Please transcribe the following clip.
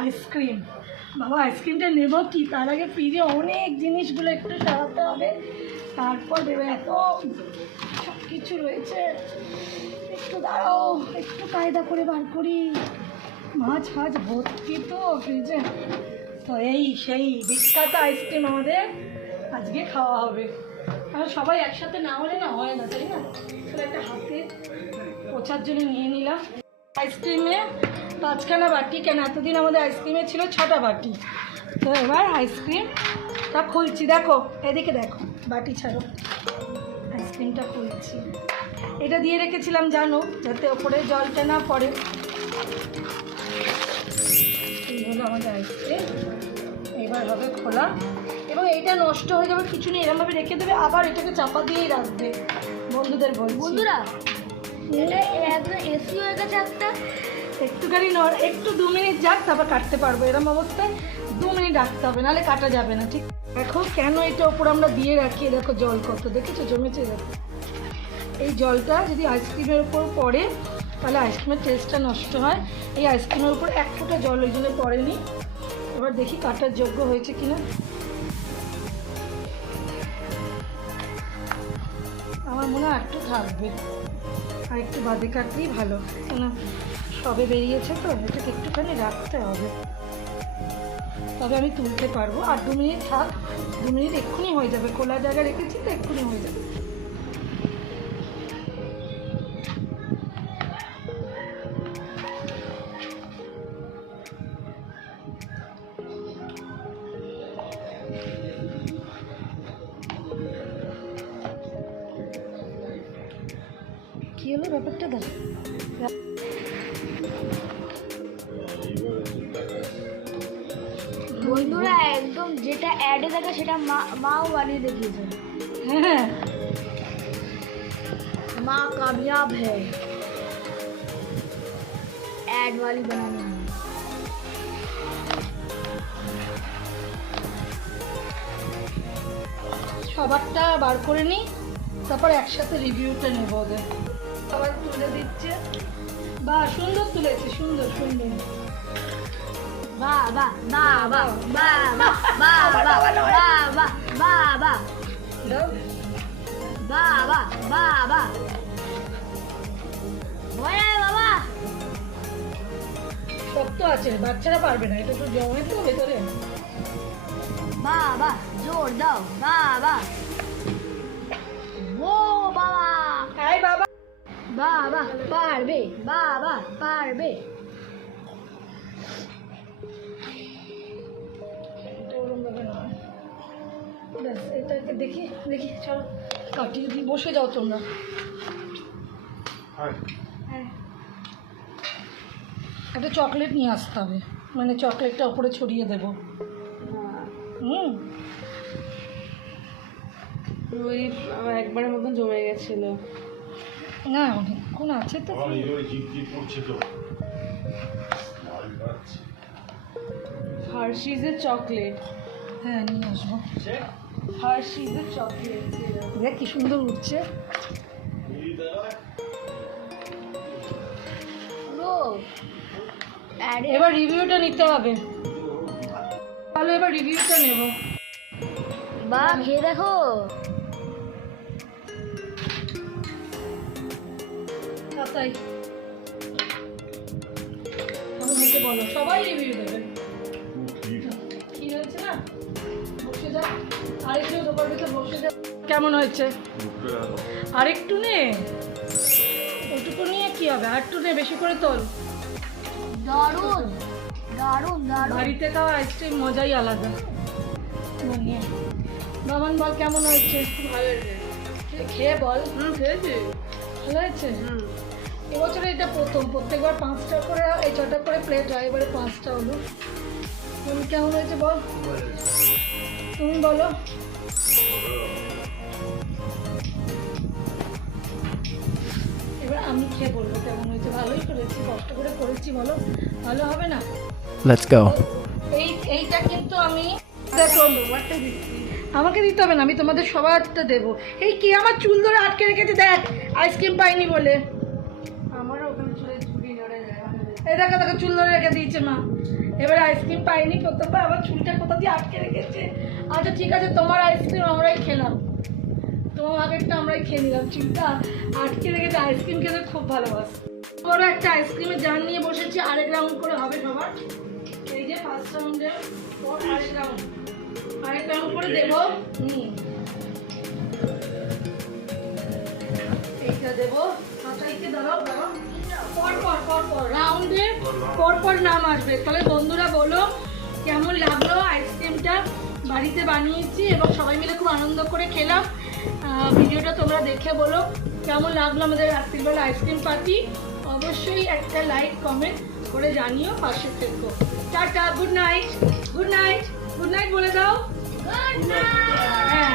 Ice cream. বাবা আইসক্রিমটা নেবো কি, তার আগে ফ্রিজে অনেক জিনিসগুলো একটু সারাতে হবে, তারপর দেবে। এত সব কিছু রয়েছে, একটু দাঁড়াও, একটু কায়দা করে বার করি। মাছ ফাছ ভর্তি তো ফ্রিজে। তো এই সেই বিখ্যাত আইসক্রিম আমাদের আজকে খাওয়া হবে। আর সবাই একসাথে না হলে না হয় না, তাই না? তাহলে একটা হাতে পোছার জন্য নিয়ে নিলাম। আইসক্রিমে 5খানা বাটি, কেন এতদিন আমাদের আইসক্রিমে ছিল 6টা বাটি। তো এবার আইসক্রিমটা খুলছি, দেখো এদিকে দেখো, বাটি ছাড়ো, আইসক্রিমটা খুলছি। এটা দিয়ে রেখেছিলাম জানো, যাতে ওপরে জলটা না পড়ে। এই হলো আমাদের আইসক্রিম, এবার হবে খোলা। এবং এইটা নষ্ট হয়ে যাবে কিছু নেই, এরকমভাবে রেখে দেবে, আবার এটাকে চাপা দিয়েই রাখবে। বন্ধুদের বলছি, বন্ধুরা এটা একদম এসি হয়ে গেছে একটা, একটুখানি একটু 2 মিনিট যাক, তারপর কাটতে পারবো। এরকম অবস্থায় 2 মিনিট রাখতে হবে, নাহলে কাটা যাবে না। ঠিক দেখো কেন এটা ওপর আমরা দিয়ে রাখি, দেখো জল কত দেখেছো জমেছে। দেখো এই জলটা যদি আইসক্রিমের উপর পড়ে তাহলে আইসক্রিমের টেস্টটা নষ্ট হয়। এই আইসক্রিমের উপর 1 ফোঁটা জল ওই জন্য পড়েনি। এবার দেখি কাটার যোগ্য হয়েছে কিনা। আমার মনে হয় একটু থাকবে, আর একটু বাদে কাটলেই ভালো, কেন সবে বেরিয়েছে তো, এটাকে একটুখানি রাখতে হবে, তবে আমি তুলতে পারবো। আর 2 মিনিট থাক, 2 মিনিট এক্ষুনি হয়ে যাবে, খোলা জায়গায় রেখেছি তো এক্ষুনি হয়ে যাবে। কি হলো ব্যাপারটা দেখ, বন্ধুরা একদম যেটা অ্যাডে থাকে সেটা মাও বানিয়ে দেখিয়েছে। হ্যাঁ মা कामयाब है ऐड वाली बनाने में। সবারটা বার করে নিই, তারপর একসাথে রিভিউটা নেবো ওদের। সবাই তুলে দিচ্ছে, বা সুন্দর তুলেছে, সুন্দর সুন্দর। বাহ বাহ বাহ বাহ বাহ বাহ বাহ বাহ বাহ বাহ বাহ দাও। বাহ বাহ বাহ বাহ ওরে বাবা, শক্ত আছে, বাচ্চারা পারবে না, এটা তো জমে তো ভেতরে। বাহ বাহ জোর দাও, বাহ বাহ ও বাবা, আয় বাবা, বাহ বাহ পারবে, বাহ বাহ পারবে। এটা ওরমভাবে নয়। ব্যাস এটাকে দেখি দেখি, চলো কাটিয়ে দিই, বসে যাও তোমরা। হ্যাঁ একটা চকলেট নিয়ে আসতে হবে, মানে চকলেটটা ওপরে ছড়িয়ে দেবো। ওই একবারের মতন জমে গেছিল না, অনেকক্ষণ আছে তো। হার্শিজের চকলেট, হ্যাঁ নিয়ে আসবো। হার্শিজের চকলেট দেখ কি সুন্দর উঠছে। ও অ্যাডে এবার রিভিউটা নিতে হবে, তাহলে এবার রিভিউটা নেব। বাহ খেয়ে দেখো, তাই আমাকে বলো, সবাই রিভিউ দেবে। কি হয়েছে না, বসে যা, আরেকটু দোকান ভিতরে বসে যা। কেমন হয়েছে? আরেকটু নে, ওটুকু নিয়ে কি হবে, আরেকটু নে, বেশি করে তোল। দারুণ দারুণ দারুণ। বাড়িতে খাওয়া আইসক্রিম মজাই আলাদা। নিয়ে বাবান বল কেমন হয়েছে? ভালো হয়েছে। খেয়ে বল। খেয়েছি। ভালো হয়েছে। এবছরে এটা প্রথম, প্রত্যেকবার 5টা করে, এই 6টা করে প্লেট হয়, এবারে 5টা হলো। তুমি কেমন হয়েছে বল, তুমি বলো। এবার আমি খেয়ে বলবো কেমন হয়েছে। ভালোই করেছি, কষ্ট করে করেছি, বলো ভালো হবে না? Let's go. এইটা কিন্তু আমি, দেখো আমাকে দিতে হবে না, আমি তোমাদের সবারটা দেবো। এই কি আমার চুল ধরে আটকে রেখেছে, দেখ আইসক্রিম পাইনি বলে। আমারও ওখানে চুলে ঝুড়ি ধরে যায়। এই দেখো দেখো চুল ধরে রেখে দিয়েছে মা। এবারে আইসক্রিম পাইনি, প্রথমবার আবার চুলটা কোথা দিয়ে আটকে রেখেছে। আচ্ছা ঠিক আছে, তোমার আইসক্রিম আমরাই খেলাম, তোমার আগেরটা আমরাই খেয়ে নিলাম, চুলটা আটকে রেখেছে। আইসক্রিম খেতে খুব ভালোবাসে। বড় একটা আইসক্রিমের জার নিয়ে বসেছি, আরেক রাউন্ড করে হবে সবার। এই যে ফার্স্ট রাউন্ডের পর আরেক রাউন্ড করে দেবো। এইটা দেবো, কাঁচাইকে দাঁড়াও দাঁড়াও, পর রাউন্ডে পর নাম আসবে। তাহলে বন্ধুরা বলো কেমন লাগলো আইসক্রিমটা, বাড়িতে বানিয়েছি এবং সবাই মিলে খুব আনন্দ করে খেলাম। ভিডিওটা তোমরা দেখে বলো কেমন লাগলো আমাদের রাত্রিবেলা আইসক্রিম পার্টি। অবশ্যই একটা লাইক কমেন্ট করে জানিও, পাশে থেকো। Tata, good night, good night, good night বলে দাও। Good night. হ্যাঁ।